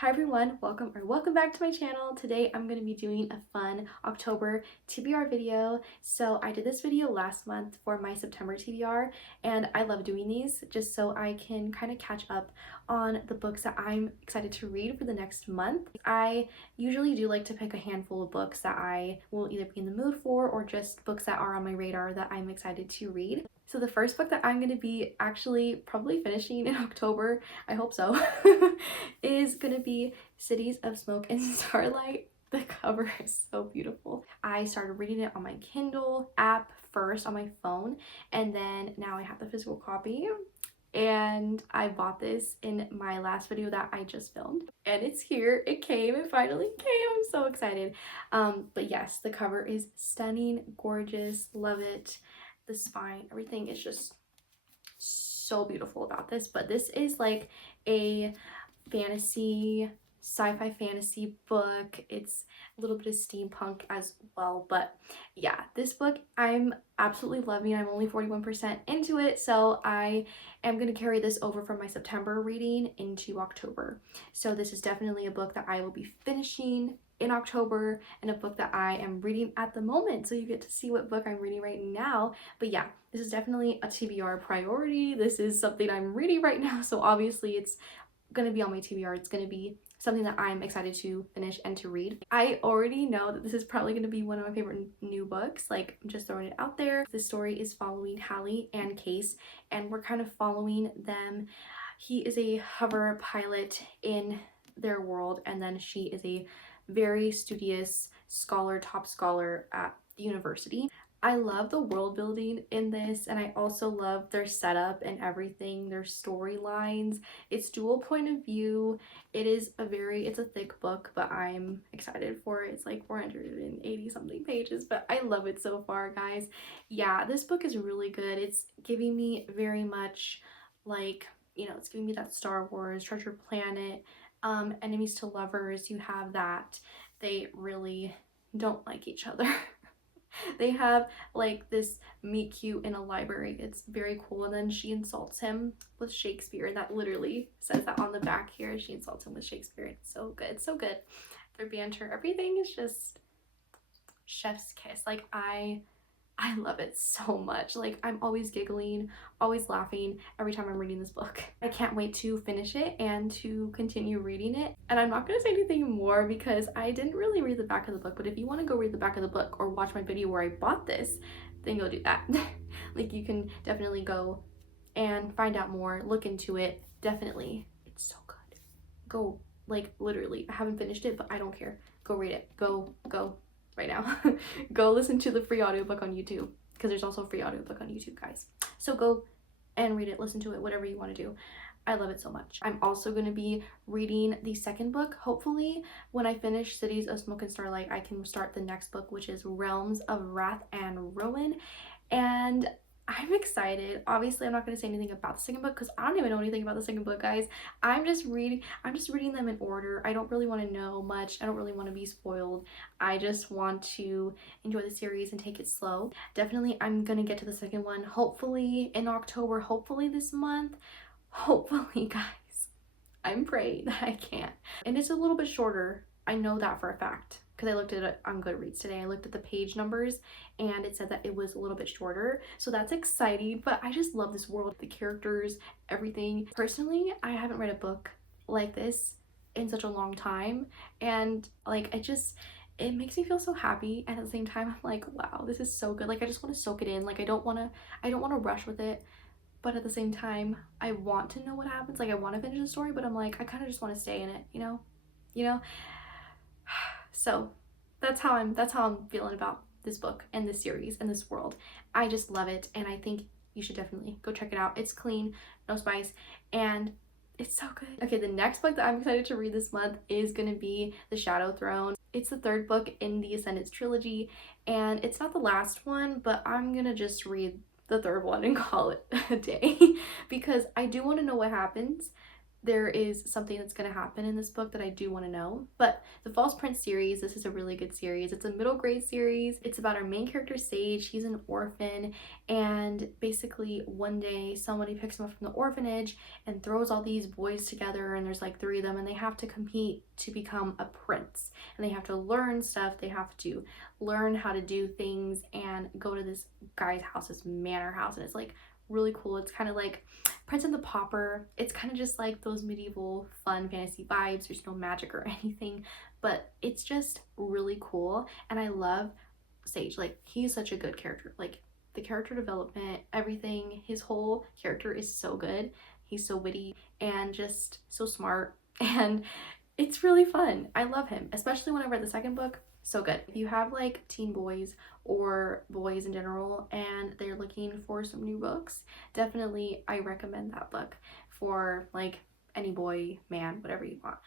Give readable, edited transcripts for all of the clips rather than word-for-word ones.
Hi everyone, welcome back to my channel. Today I'm going to be doing a fun October TBR video. So I did this video last month for my September TBR and I love doing these just so I can kind of catch up on the books that I'm excited to read for the next month. I usually do like to pick a handful of books that I will either be in the mood for or just books that are on my radar that I'm excited to read. So the first book that I'm going to be actually probably finishing in October, I hope so, is going to be Cities of Smoke and Starlight. The cover is so beautiful. I started reading it on my Kindle app first on my phone, and then now I have the physical copy. And I bought this in my last video that I just filmed. And it's here. It came. It finally came. I'm so excited. But yes, the cover is stunning, gorgeous. Love it. The spine, everything is just so beautiful about this. But this is like a sci-fi fantasy book. It's a little bit of steampunk as well, but yeah, this book I'm absolutely loving. I'm only 41% into it, so I am going to carry this over from my September reading into October. So this is definitely a book that I will be finishing in October and a book that I am reading at the moment, so you get to see what book I'm reading right now. But yeah, this is definitely a TBR priority. This is something I'm reading right now, so obviously it's gonna be on my TBR. It's gonna be something that I'm excited to finish and to read. I already know that this is probably gonna be one of my favorite new books. Like, I'm just throwing it out there. The story is following Hallie and Case, and we're kind of following them. He is a hover pilot in their world, and then she is a very studious scholar, top scholar at the university. I love the world building in this, and I also love their setup and everything, their storylines. It's dual point of view. It's a thick book, but I'm excited for it. It's like 480 something pages, but I love it so far, guys. Yeah, this book is really good. It's giving me very much like, it's giving me that Star Wars, Treasure Planet, enemies to lovers. You have that. They really don't like each other. They have like this meet cute in a library. It's very cool. And then she insults him with Shakespeare. That literally says that on the back here. She insults him with Shakespeare. It's so good. So good. Their banter, everything is just chef's kiss. Like I love it so much. Like, I'm always giggling, always laughing every time I'm reading this book. I can't wait to finish it and to continue reading it. And I'm not going to say anything more because I didn't really read the back of the book, but if you want to go read the back of the book or watch my video where I bought this, then go do that. Like, you can definitely go and find out more, look into it. Definitely. It's so good. Go, like, literally. I haven't finished it, but I don't care. Go read it. Go right now. Go listen to the free audiobook on YouTube, because there's also a free audiobook on YouTube, guys. So go and read it, listen to it, whatever you want to do. I love it so much. I'm also going to be reading the second book. Hopefully when I finish Cities of Smoke and Starlight, I can start the next book, which is Realms of Wrath and Ruin. And I'm excited. Obviously, I'm not going to say anything about the second book because I don't even know anything about the second book, guys. I'm just reading them in order. I don't really want to know much. I don't really want to be spoiled. I just want to enjoy the series and take it slow. Definitely, I'm going to get to the second one, hopefully in October, hopefully this month. Hopefully, guys. I'm praying that I can. And it's a little bit shorter. I know that for a fact, because I looked at it on Goodreads today. I looked at the page numbers and it said that it was a little bit shorter. So that's exciting, but I just love this world, the characters, everything. Personally, I haven't read a book like this in such a long time. And like, it makes me feel so happy. And at the same time, I'm like, wow, this is so good. Like, I just want to soak it in. Like, I don't want to rush with it. But at the same time, I want to know what happens. Like, I want to finish the story, but I'm like, I kind of just want to stay in it, you know? So that's how I'm feeling about this book and this series and this world. I just love it, and I think you should definitely go check it out. It's clean, no spice, and it's so good. Okay, the next book that I'm excited to read this month is gonna be The Shadow Throne. It's the third book in the Ascendance trilogy, and it's not the last one, but I'm gonna just read the third one and call it a day because I do want to know what happens. there is something that's going to happen in this book that I do want to know. But the False Prince series, this is a really good series. It's a middle grade series. It's about our main character, Sage. He's an orphan, and basically one day somebody picks him up from the orphanage and throws all these boys together, and there's like 3 of them, and they have to compete to become a prince. And they have to learn stuff. They have to learn how to do things and go to this guy's house, this manor house, and it's like really cool. It's kind of like Prince and the Pauper. It's kind of just like those medieval fun fantasy vibes. There's no magic or anything, but it's just really cool. And I love Sage. Like, he's such a good character. Like, the character development, everything, his whole character is so good. He's so witty and just so smart, and it's really fun. I love him, especially when I read the second book. So good. If you have like teen boys or boys in general and they're looking for some new books, definitely I recommend that book for like any boy, man, whatever you want.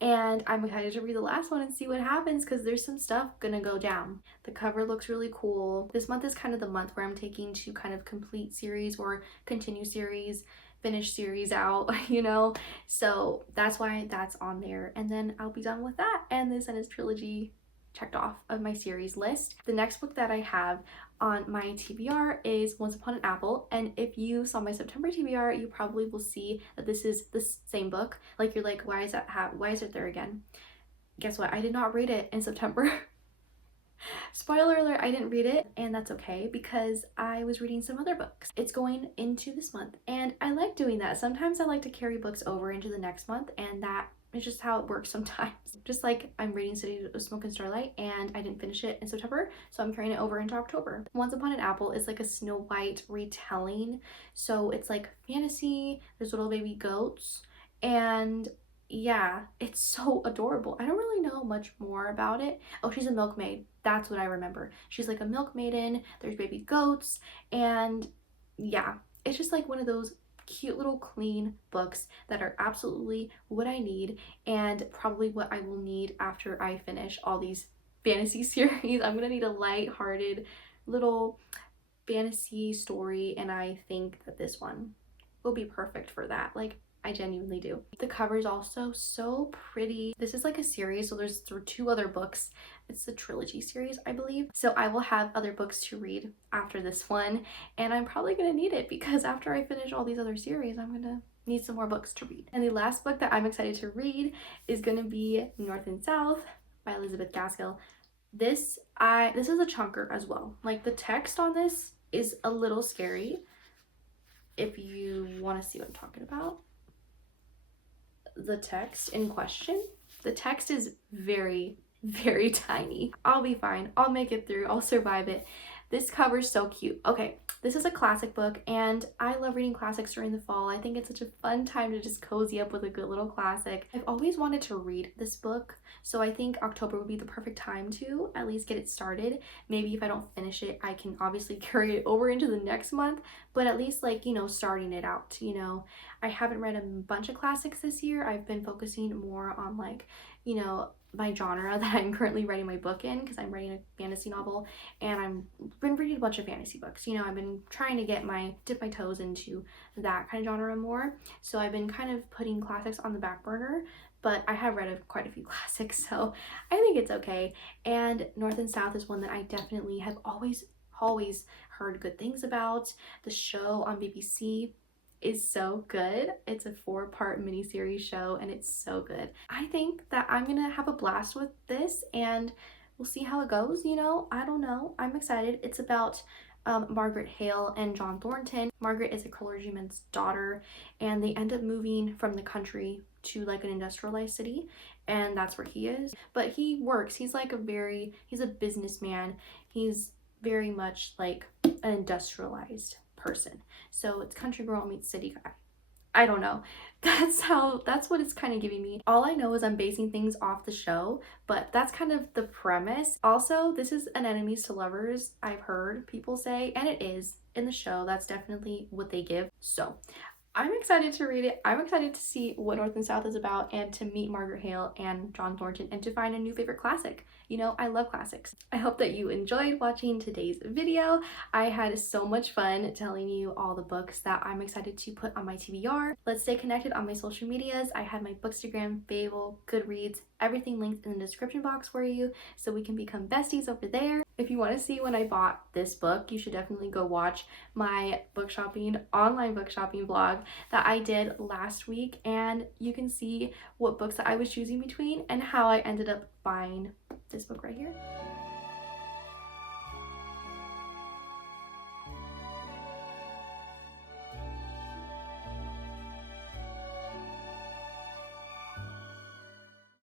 And I'm excited to read the last one and see what happens, because there's some stuff gonna go down. The cover looks really cool. This month is kind of the month where I'm taking to kind of complete series or continue series, finish series out, you know? So that's why that's on there. And then I'll be done with that. And this is trilogy checked off of my series list. The next book that I have on my TBR is Once Upon an Apple, and if you saw my September TBR, you probably will see that this is the same book. Like, you're like, why is it there again? Guess what? I did not read it in September. Spoiler alert, I didn't read it, and that's okay because I was reading some other books. It's going into this month, and I like doing that. Sometimes I like to carry books over into the next month, and that it's just how it works sometimes. Just like I'm reading City of Smoke and Starlight, and I didn't finish it in September, so I'm carrying it over into October. Once Upon an Apple is like a Snow White retelling, so it's like fantasy, there's little baby goats, and yeah, it's so adorable. I don't really know much more about it. Oh, she's a milkmaid. That's what I remember. She's like a milkmaiden, there's baby goats, and yeah, it's just like one of those cute little clean books that are absolutely what I need, and probably what I will need after I finish all these fantasy series. I'm gonna need a light-hearted little fantasy story, and I think that this one will be perfect for that. Like, I genuinely do. The cover is also so pretty. This is like a series, so there's 2 other books. It's the trilogy series, I believe. So I will have other books to read after this one, and I'm probably gonna need it because after I finish all these other series, I'm gonna need some more books to read. And the last book that I'm excited to read is gonna be North and South by Elizabeth Gaskell. This is a chunker as well. Like, the text on this is a little scary if you want to see what I'm talking about. The text in question, the text is very, very tiny. I'll be fine. I'll make it through. I'll survive it. This cover's so cute. Okay, this is a classic book, and I love reading classics during the fall. I think it's such a fun time to just cozy up with a good little classic. I've always wanted to read this book, so I think October would be the perfect time to at least get it started. Maybe if I don't finish it, I can obviously carry it over into the next month, but at least, like, you know, starting it out, you know. I haven't read a bunch of classics this year. I've been focusing more on, like, you know, my genre that I'm currently writing my book in, because I'm writing a fantasy novel, and I've been reading a bunch of fantasy books. You know, I've been trying to dip my toes into that kind of genre more. So I've been kind of putting classics on the back burner, but I have read quite a few classics, so I think it's okay. And North and South is one that I definitely have always heard good things about. The show on BBC is so good. It's a 4-part miniseries show, and it's so good. I think that I'm gonna have a blast with this, and we'll see how it goes, you know? I don't know. I'm excited. It's about Margaret Hale and John Thornton. Margaret is a clergyman's daughter, and they end up moving from the country to like an industrialized city, and that's where he is. But he works. He's like he's a businessman. He's very much like an industrialized person. So it's country girl meets city guy. I don't know. That's what it's kind of giving me. All I know is I'm basing things off the show, but that's kind of the premise. Also, this is an enemies to lovers, I've heard people say, and it is in the show. That's definitely what they give. So I'm excited to read it. I'm excited to see what North and South is about and to meet Margaret Hale and John Thornton and to find a new favorite classic. You know, I love classics. I hope that you enjoyed watching today's video. I had so much fun telling you all the books that I'm excited to put on my TBR. Let's stay connected on my social medias. I had my Bookstagram, Fable, Goodreads, everything linked in the description box for you so we can become besties over there. If you want to see when I bought this book, you should definitely go watch my online book shopping vlog that I did last week, and you can see what books that I was choosing between and how I ended up buying this book right here.